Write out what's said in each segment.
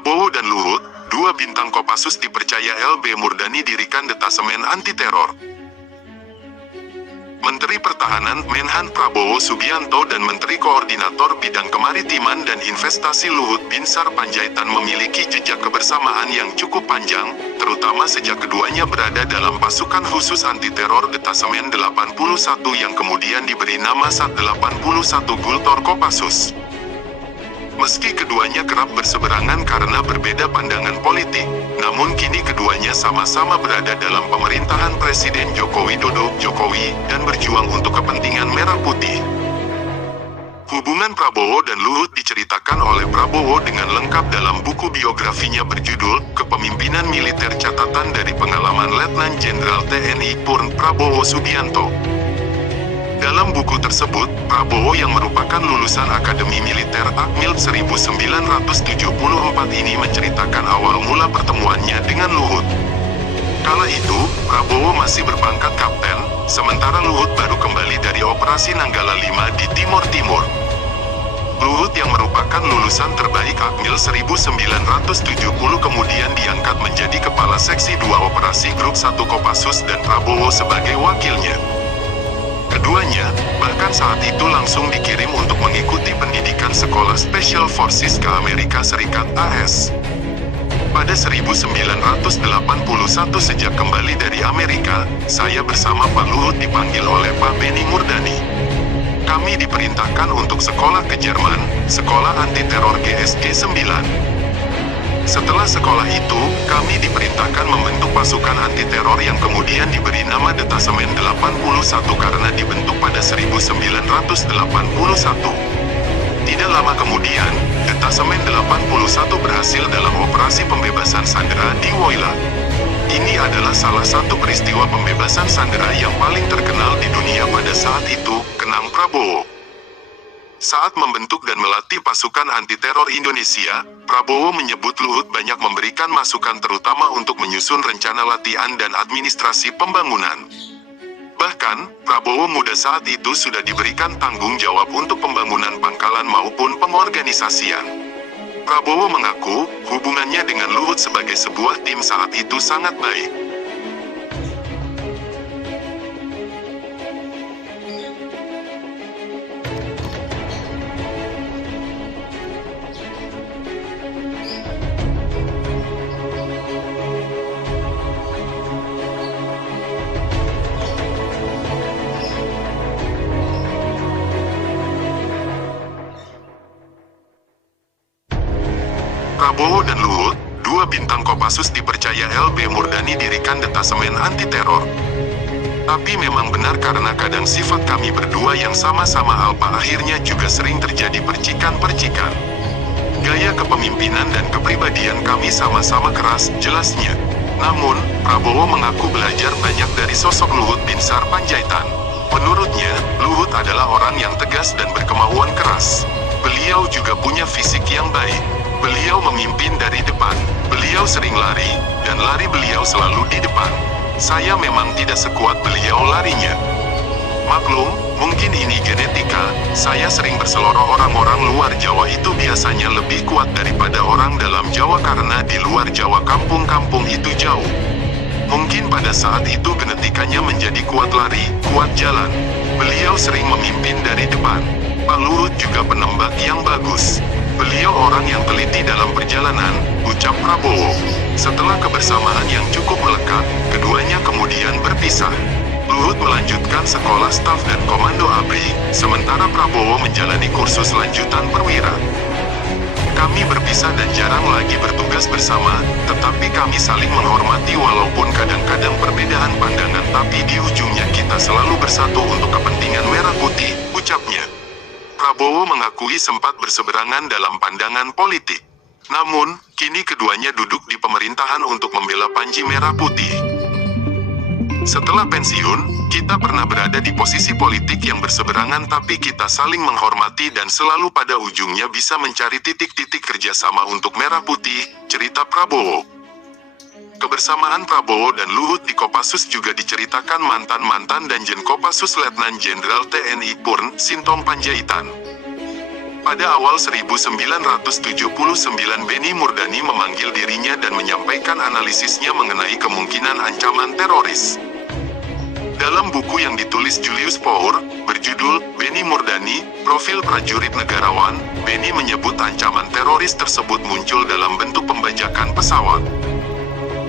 Prabowo dan Luhut, dua bintang Kopassus dipercaya LB Murdani dirikan detasemen anti-teror. Menteri Pertahanan Menhan Prabowo Subianto dan Menteri Koordinator Bidang Kemaritiman dan Investasi Luhut Binsar Panjaitan memiliki jejak kebersamaan yang cukup panjang, terutama sejak keduanya berada dalam pasukan khusus anti-teror Detasemen 81 yang kemudian diberi nama Sat 81 Gultor Kopassus. Meski keduanya kerap berseberangan karena berbeda pandangan politik, namun kini keduanya sama-sama berada dalam pemerintahan Presiden Joko Widodo (Jokowi) dan berjuang untuk kepentingan Merah Putih. Hubungan Prabowo dan Luhut diceritakan oleh Prabowo dengan lengkap dalam buku biografinya berjudul Kepemimpinan Militer Catatan dari Pengalaman Letnan Jenderal TNI Purn Prabowo Subianto. Dalam buku tersebut, Prabowo yang merupakan lulusan Akademi Militer Akmil 1974 ini menceritakan awal mula pertemuannya dengan Luhut. Kala itu, Prabowo masih berpangkat kapten, sementara Luhut baru kembali dari Operasi Nanggala 5 di Timur Timur. Luhut yang merupakan lulusan terbaik Akmil 1970 kemudian diangkat menjadi Kepala Seksi 2 Operasi Grup 1 Kopassus dan Prabowo sebagai wakilnya. Keduanya, bahkan saat itu langsung dikirim untuk mengikuti pendidikan Sekolah Special Forces ke Amerika Serikat (AS). Pada 1981 sejak kembali dari Amerika, saya bersama Pak Luhut dipanggil oleh Pak Benny Murdani. Kami diperintahkan untuk sekolah ke Jerman, Sekolah Anti-Teror GSG 9. Setelah sekolah itu, kami diperintahkan membentuk pasukan anti-teror yang kemudian diberi nama Detasemen 81 karena dibentuk pada 1981. Tidak lama kemudian, Detasemen 81 berhasil dalam operasi pembebasan sandera di Woyla. Ini adalah salah satu peristiwa pembebasan sandera yang paling terkenal di dunia pada saat itu, kenang Prabowo. Saat membentuk dan melatih pasukan anti-teror Indonesia, Prabowo menyebut Luhut banyak memberikan masukan terutama untuk menyusun rencana latihan dan administrasi pembangunan. Bahkan, Prabowo muda saat itu sudah diberikan tanggung jawab untuk pembangunan pangkalan maupun pengorganisasian. Prabowo mengaku, hubungannya dengan Luhut sebagai sebuah tim saat itu sangat baik. Prabowo dan Luhut, dua bintang Kopassus dipercaya LB Murdani dirikan detasemen anti-teror. Tapi memang benar karena kadang sifat kami berdua yang sama-sama alpa akhirnya juga sering terjadi percikan-percikan. Gaya kepemimpinan dan kepribadian kami sama-sama keras, jelasnya. Namun, Prabowo mengaku belajar banyak dari sosok Luhut Binsar Panjaitan. Menurutnya, Luhut adalah orang yang tegas dan berkemauan keras. Beliau juga punya fisik yang baik. Beliau memimpin dari depan. Beliau sering lari, dan lari beliau selalu di depan. Saya memang tidak sekuat beliau larinya. Maklum, mungkin ini genetika, saya sering berseloroh orang-orang luar Jawa itu biasanya lebih kuat daripada orang dalam Jawa karena di luar Jawa kampung-kampung itu jauh. Mungkin pada saat itu genetikanya menjadi kuat lari, kuat jalan. Beliau sering memimpin dari depan. Pak Luhut juga penembak yang bagus. Beliau orang yang teliti dalam perjalanan, ucap Prabowo. Setelah kebersamaan yang cukup melekat, keduanya kemudian berpisah. Luhut melanjutkan sekolah staf dan komando ABRI, sementara Prabowo menjalani kursus lanjutan perwira. Kami berpisah dan jarang lagi bertugas bersama, tetapi kami saling menghormati walaupun kadang-kadang perbedaan pandangan tapi di ujungnya kita selalu bersatu untuk kepentingan Merah Putih, ucapnya. Prabowo mengakui sempat berseberangan dalam pandangan politik. Namun, kini keduanya duduk di pemerintahan untuk membela Panji Merah Putih. Setelah pensiun, kita pernah berada di posisi politik yang berseberangan tapi kita saling menghormati dan selalu pada ujungnya bisa mencari titik-titik kerjasama untuk Merah Putih, cerita Prabowo. Kebersamaan Prabowo dan Luhut di Kopassus juga diceritakan mantan-mantan Danjen Kopassus Letnan Jenderal TNI Purn, Sintong Panjaitan. Pada awal 1979 Benny Murdani memanggil dirinya dan menyampaikan analisisnya mengenai kemungkinan ancaman teroris. Dalam buku yang ditulis Julius Power, berjudul Benny Murdani, Profil Prajurit Negarawan, Benny menyebut ancaman teroris tersebut muncul dalam bentuk pembajakan pesawat.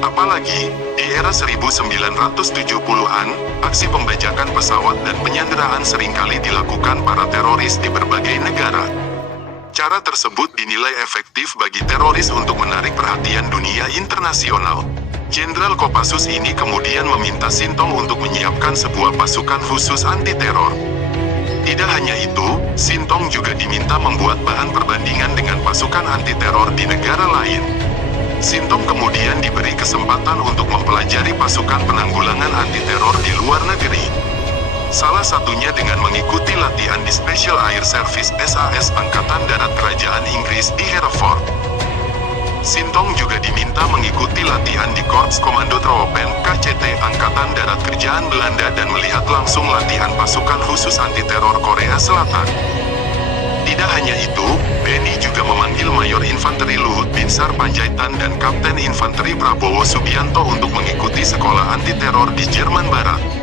Apalagi, di era 1970-an, aksi pembajakan pesawat dan penyanderaan seringkali dilakukan para teroris di berbagai negara. Cara tersebut dinilai efektif bagi teroris untuk menarik perhatian dunia internasional. Jenderal Kopassus ini kemudian meminta Sintong untuk menyiapkan sebuah pasukan khusus anti-teror. Tidak hanya itu, Sintong juga diminta membuat bahan perbandingan dengan pasukan anti-teror di negara lain. Sintong kemudian diberi kesempatan untuk mempelajari pasukan penanggulangan anti-teror di luar negeri. Salah satunya dengan mengikuti latihan di Special Air Service SAS Angkatan Darat Kerajaan Inggris di Hereford. Sintong juga diminta mengikuti latihan di Korps Komando Tropen KCT Angkatan Darat Kerajaan Belanda dan melihat langsung latihan pasukan khusus anti-teror Korea Selatan. Tidak hanya itu, Benny juga memanggil Mayor Infanteri Luhut Binsar Panjaitan dan Kapten Infanteri Prabowo Subianto untuk mengikuti sekolah anti-teror di Jerman Barat.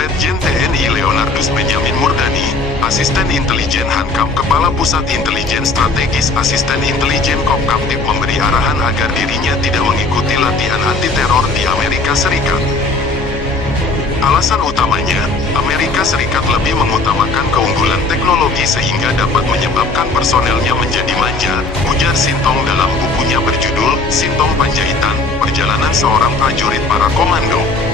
Letjen TNI Leonardus Benyamin Murdani, Asisten Intelijen Hankam Kepala Pusat Intelijen Strategis Asisten Intelijen Kopkamtib memberi arahan agar dirinya tidak mengikuti latihan anti-teror di Amerika Serikat. Alasan utamanya, Amerika Serikat lebih mengutamakan keunggulan teknologi sehingga dapat menyebabkan personelnya menjadi manja, ujar Sintong dalam bukunya berjudul Sintong Panjaitan, Perjalanan Seorang Prajurit Para Komando.